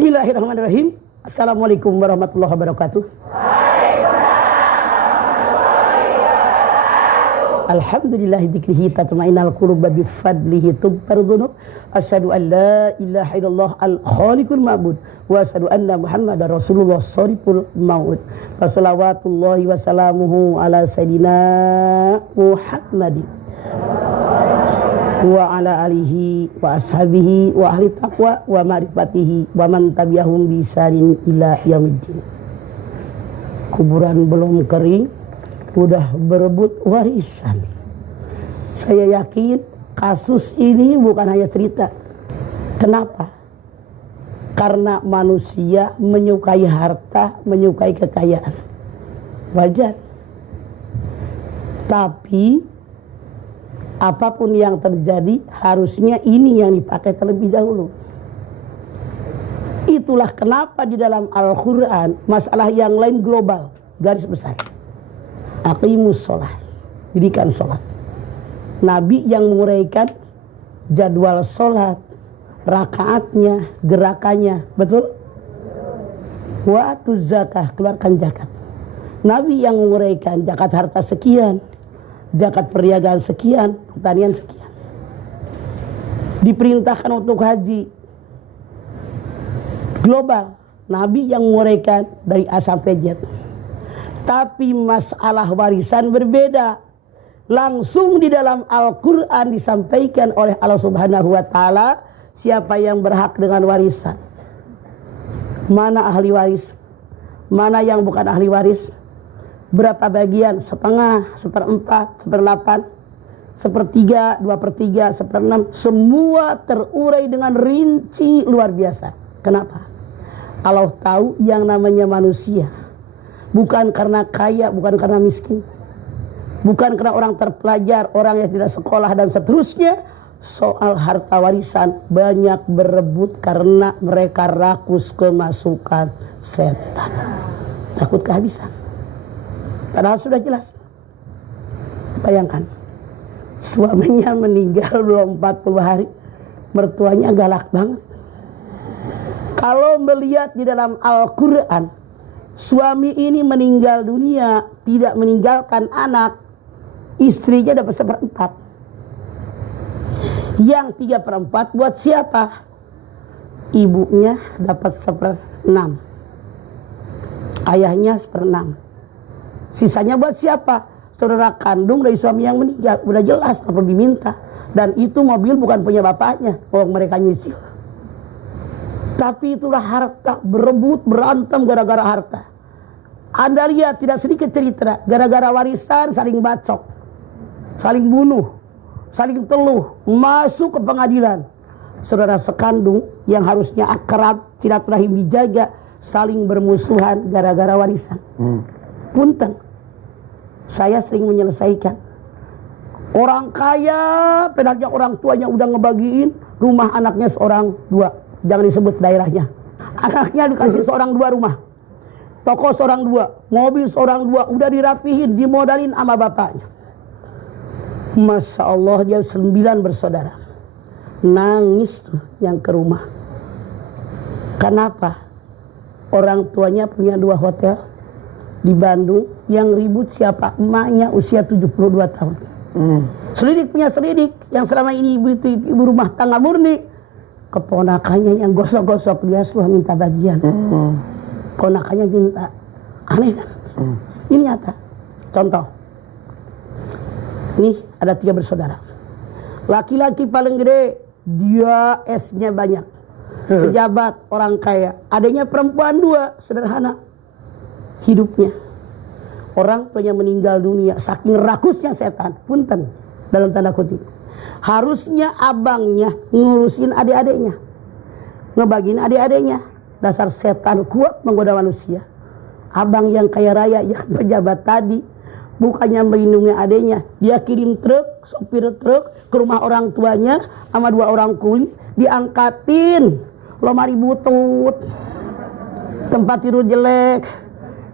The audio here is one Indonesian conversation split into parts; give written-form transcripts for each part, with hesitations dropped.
Bismillahirrahmanirrahim. Assalamualaikum warahmatullahi wabarakatuh. Alhamdulillah dzikrihi tatma'innul qulub bi fadlihi tubbaru dzunub. Asyhadu an la ilaha illallah al-khaliqul ma'bud wa asyhadu anna Muhammadar Rasulullah shariful maut. Wa shalawatullahi wa salamuhu ala sayidina Muhammadin wa ala alihi wa ashabihi wa ahli taqwa wa ma'rifatihi wa man tabi'ahum bi ihsanin ila yaumiddin. Kuburan belum kering, udah berebut warisan. Saya yakin kasus ini bukan hanya cerita. Kenapa? Karena manusia menyukai harta, menyukai kekayaan. Wajar. Tapi apapun yang terjadi, harusnya ini yang dipakai terlebih dahulu. Itulah kenapa di dalam Al-Quran masalah yang lain global, garis besar. Aqimus sholat, dirikan sholat. Nabi yang menguraikan jadwal sholat, rakaatnya, gerakannya, betul? Wa atuz zakah, keluarkan zakat. Nabi yang menguraikan zakat harta sekian, zakat perniagaan sekian, pertanian sekian. Diperintahkan untuk haji global, Nabi yang menguraikan dari A sampai Z. Tapi masalah warisan berbeda. Langsung di dalam Al-Quran disampaikan oleh Allah Subhanahu wa Ta'ala siapa yang berhak dengan warisan, mana ahli waris, mana yang bukan ahli waris, berapa bagian, setengah, seperempat, seperdelapan, sepertiga, 2/3, 1/6, semua terurai dengan rinci luar biasa. Kenapa? Allah tahu yang namanya manusia bukan karena kaya, bukan karena miskin, bukan karena orang terpelajar, orang yang tidak sekolah dan seterusnya. Soal harta warisan banyak berebut karena mereka rakus kemasukan setan, takut kehabisan. Padahal sudah jelas. Bayangkan, suaminya meninggal belum 40 hari, mertuanya galak banget. Kalau melihat di dalam Al-Quran, suami ini meninggal dunia, tidak meninggalkan anak, istrinya dapat 1/4. Yang 3/4 buat siapa? Ibunya dapat 1/6. Ayahnya 1/6. Sisanya buat siapa? Saudara kandung dari suami yang meninggal. Udah jelas apa diminta. Dan itu mobil bukan punya bapaknya, orang mereka nyicil. Tapi itulah harta, berebut, berantem gara-gara harta. Anda lihat tidak sedikit cerita, gara-gara warisan saling bacok, saling bunuh, saling teluh, masuk ke pengadilan. Saudara sekandung yang harusnya akrab, silaturahim dijaga, saling bermusuhan gara-gara warisan. Punten, saya sering menyelesaikan. Orang kaya, pedagnya orang tuanya udah ngebagiin rumah anaknya seorang 2. Jangan disebut daerahnya. Anaknya dikasih seorang 2 rumah, toko seorang 2, mobil seorang 2, udah dirapihin, dimodalin sama bapaknya. Masya Allah, dia 9 bersaudara. Nangis tuh yang ke rumah. Kenapa? Orang tuanya punya 2 hotel di Bandung. Yang ribut siapa? Emaknya usia 72 tahun. Selidik punya selidik. Yang selama ini ibu rumah tangga murni. Keponakannya yang gosok-gosok, dia suruh minta bagian. Ponakannya minta. Aneh kan? Ini nyata. Contoh, ini ada 3 bersaudara. Laki-laki paling gede, dia S-nya banyak, pejabat, orang kaya. Adanya perempuan 2, sederhana hidupnya. Orang tuanya meninggal dunia, saking rakusnya setan. Punten, dalam tanda kutip. Harusnya abangnya ngurusin adik-adiknya, ngebagiin adik-adiknya. Dasar setan kuat menggoda manusia. Abang yang kaya raya, yang pejabat tadi, bukannya melindungi adiknya, dia kirim truk, sopir truk ke rumah orang tuanya sama 2 orang kuli, diangkatin lemari butut, tempat tidur jelek,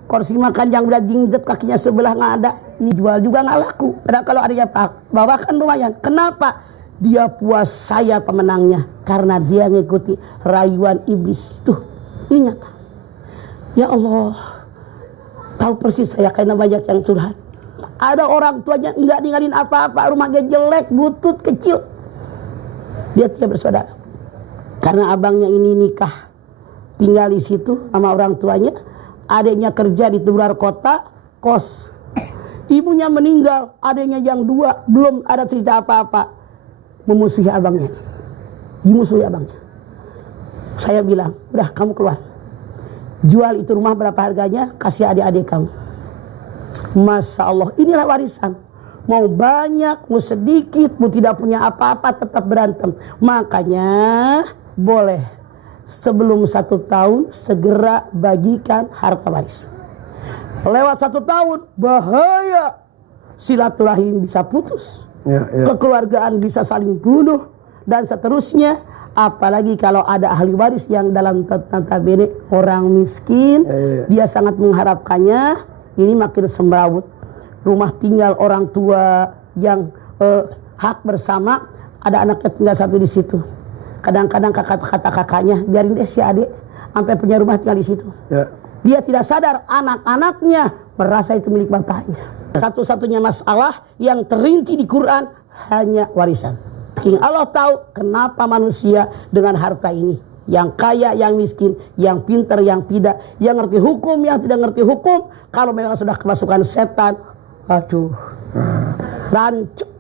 kursi makan yang udah jingjet kakinya sebelah nggak ada. Ini jual juga nggak laku. Padahal kalau adanya pak, bawa kan lumayan. Kenapa? Dia puas, saya pemenangnya. Karena dia ngikuti rayuan iblis. Tuh, Ingat, ya Allah, tahu persis saya karena banyak yang curhat. Ada orang tuanya nggak ninggalin apa-apa, rumahnya jelek, butut, kecil. Dia tidak bersaudara. Karena abangnya ini nikah, tinggal di situ sama orang tuanya. Adiknya kerja di luar kota, kos. Ibunya meninggal, adiknya yang 2, belum ada cerita apa-apa. Memusuhi abangnya. Dimusuhi abangnya. Saya bilang, udah kamu keluar. Jual itu rumah berapa harganya, kasih adik-adik kamu. Masya Allah, inilah warisan. Mau banyak, mau sedikit, mau tidak punya apa-apa, tetap berantem. Makanya boleh sebelum 1 tahun segera bagikan harta waris. Lewat 1 tahun bahaya, silaturahim bisa putus, kekeluargaan bisa saling bunuh dan seterusnya. Apalagi kalau ada ahli waris yang dalam notabene orang miskin, dia sangat mengharapkannya. Ini makin semrawut. Rumah tinggal orang tua yang hak bersama, ada anaknya tinggal 1 di situ. Kadang-kadang kata kakaknya, biarin deh si adik sampai punya rumah tinggal di situ. Dia tidak sadar anak-anaknya merasa itu milik bapaknya. Satu-satunya masalah yang terinci di Quran hanya warisan. Allah tahu kenapa manusia dengan harta ini, yang kaya, yang miskin, yang pintar, yang tidak, yang ngerti hukum, yang tidak ngerti hukum. Kalau memang sudah kemasukan setan, aduh, rancuk.